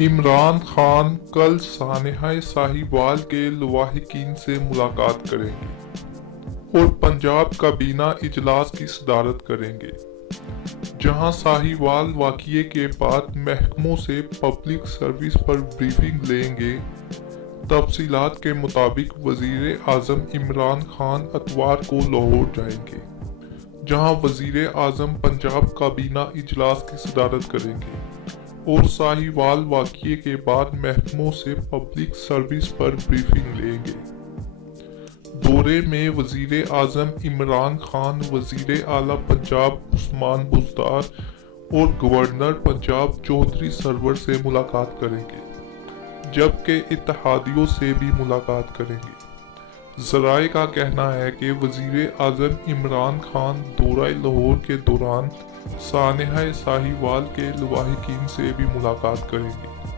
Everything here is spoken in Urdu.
عمران خان کل سانحہ ساہیوال کے لواحقین سے ملاقات کریں گے اور پنجاب کابینہ اجلاس کی صدارت کریں گے، جہاں ساہیوال واقعے کے بعد محکموں سے پبلک سروس پر بریفنگ لیں گے۔ تفصیلات کے مطابق وزیر اعظم عمران خان اتوار کو لاہور جائیں گے، جہاں وزیر اعظم پنجاب کابینہ اجلاس کی صدارت کریں گے اور ساہیوال واقعے کے بعد محکموں سے پبلک سروس پر بریفنگ لیں گے۔ دورے میں وزیر اعظم عمران خان وزیر اعلیٰ پنجاب عثمان بزدار اور گورنر پنجاب چودھری سرور سے ملاقات کریں گے، جبکہ اتحادیوں سے بھی ملاقات کریں گے۔ ذرائع کا کہنا ہے کہ وزیر اعظم عمران خان دورہ لاہور کے دوران سانحہ ساہیوال کے لواحقین سے بھی ملاقات کریں گے۔